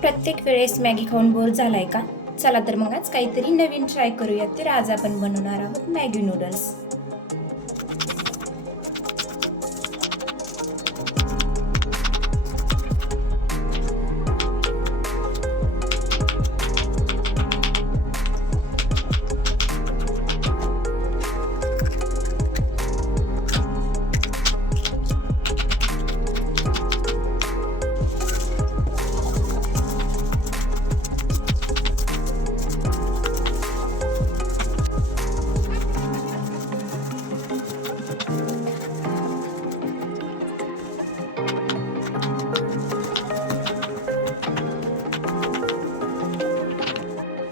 प्रत्येक वेळेस मॅगी खाऊन बोर झालाय का? चला तर मग आज काहीतरी नवीन ट्राय करूयात. तर आज आपण बनवणार आहोत मॅगी नूडल्स.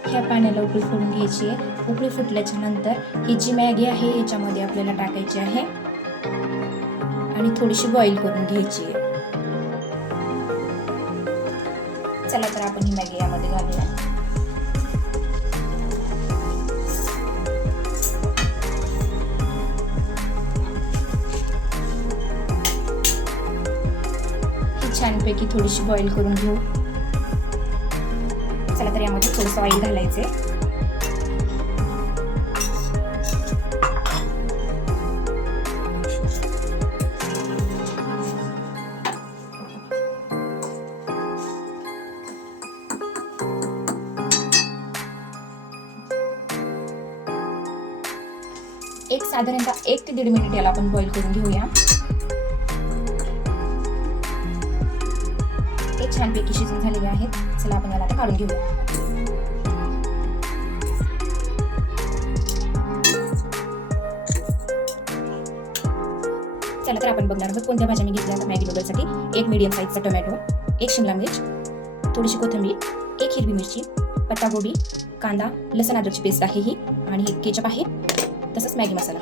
ह्या पाण्याला उकळी फुटून घ्यायची आहे. उकळी फुटल्याच्या नंतर ही जी मॅगी आहे याच्यामध्ये आपल्याला टाकायची आहे आणि थोडीशी बॉईल करून घ्यायची आहे. चला तर आपण ही मॅगी यामध्ये घालूया. ही छानपैकी थोडीशी बॉईल करून घेऊ. चला तर यामध्ये थोडंसं ऑइल घालायचे. साधारणतः 1 ते 1.5 मिनिट याला आपण बॉईल करून घेऊया. हे छानपैकी शिजून झालेले आहेत. चला आपण याला आता काढून घेऊया. चला तर आपण बघणार आहोत कोणत्या भाज्या मी घेतल्या आता मॅगी नूडल्ससाठी. 1 मीडियम साईजचा टोमॅटो, 1 शिमला मिर्च, थोडीशी कोथिंबीर, 1 हिरवी मिरची, पत्ताकोबी, कांदा, लसूण अद्रकची पेस्ट आहे ही, आणि केचप आहे, तसंच मॅगी मसाला.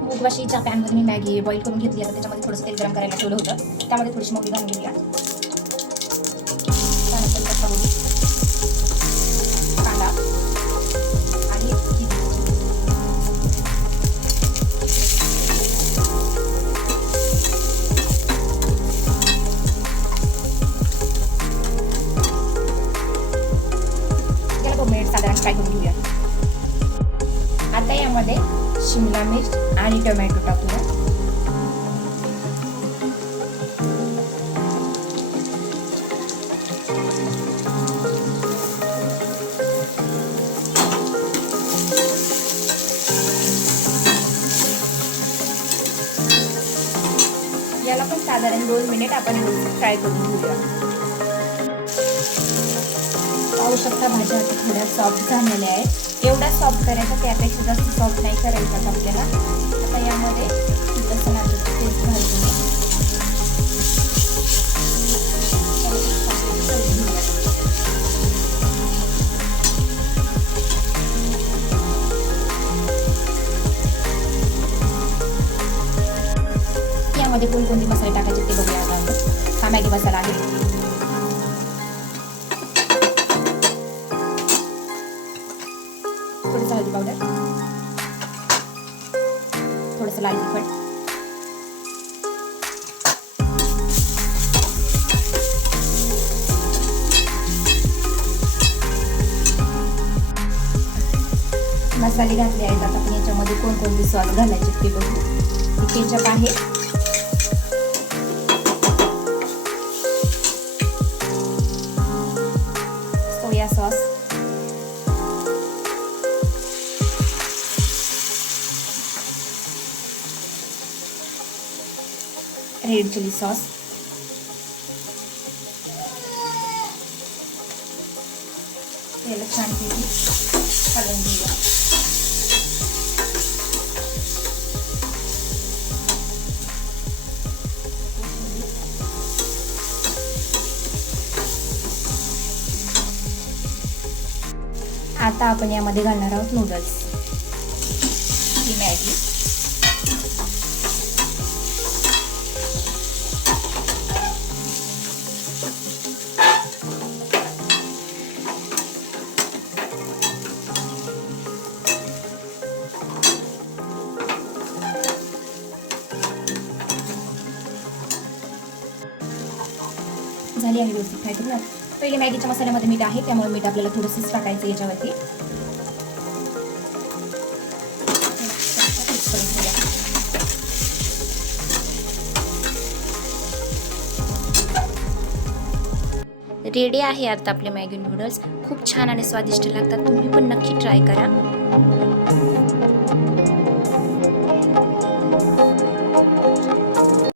मुगवाशीच्या पॅनमध्ये मी मॅगी बॉईल करून घेतली. आता त्याच्यामध्ये थोडंसं तेल गरम करायला ठेवलं होतं. त्यामध्ये थोडीशी मोहरी घालून घेऊया. त्यानंतर पत्ताकोबी, कांदा आणि याला 2 मिनिट साधारण फ्राय करून घेऊया. आता यामध्ये शिमला मिर्च आणि टोमॅटो टाकूया. याला पण साधारण 2 मिनिट आपण फ्राय करून घेऊया. पाहू शकता भाज्या आता थोड्या सॉफ्ट झालेल्या आहेत. एवढा सॉफ्ट करायचा, त्यापेक्षा जास्त सॉफ्ट नाही करायचा आपल्याला. आता यामध्ये लसूण अद्रकची पेस्ट घालून यामध्ये कोणकोणते मसाले टाकायचे ते बघूया आपण. हा मॅगी मसाला आहे. थोडंसं हळदी पावडर, थोडंसं लाल तिखट, मसाले घातले आहेत. आता आपण याच्यामध्ये कोणकोणते सॉस घालायचे ते बघू. केचप आहे, soya sauce, red chilli sauce, याला छानपैकी हलवून घेऊया. आता आपण यामध्ये घालणार आहोत नूडल्स, ही मॅगी. झाली आहे व्यवस्थित फ्राय करून. पहिले मॅगीच्या मसाल्यामध्ये मीठ आहे, त्यामुळे मीठ आपल्याला थोडंसंच टाकायचं याच्यावरती. रेडी आहे आता आपले मॅगी नूडल्स. खूप छान आणि स्वादिष्ट लागतात. तुम्ही पण नक्की ट्राय करा.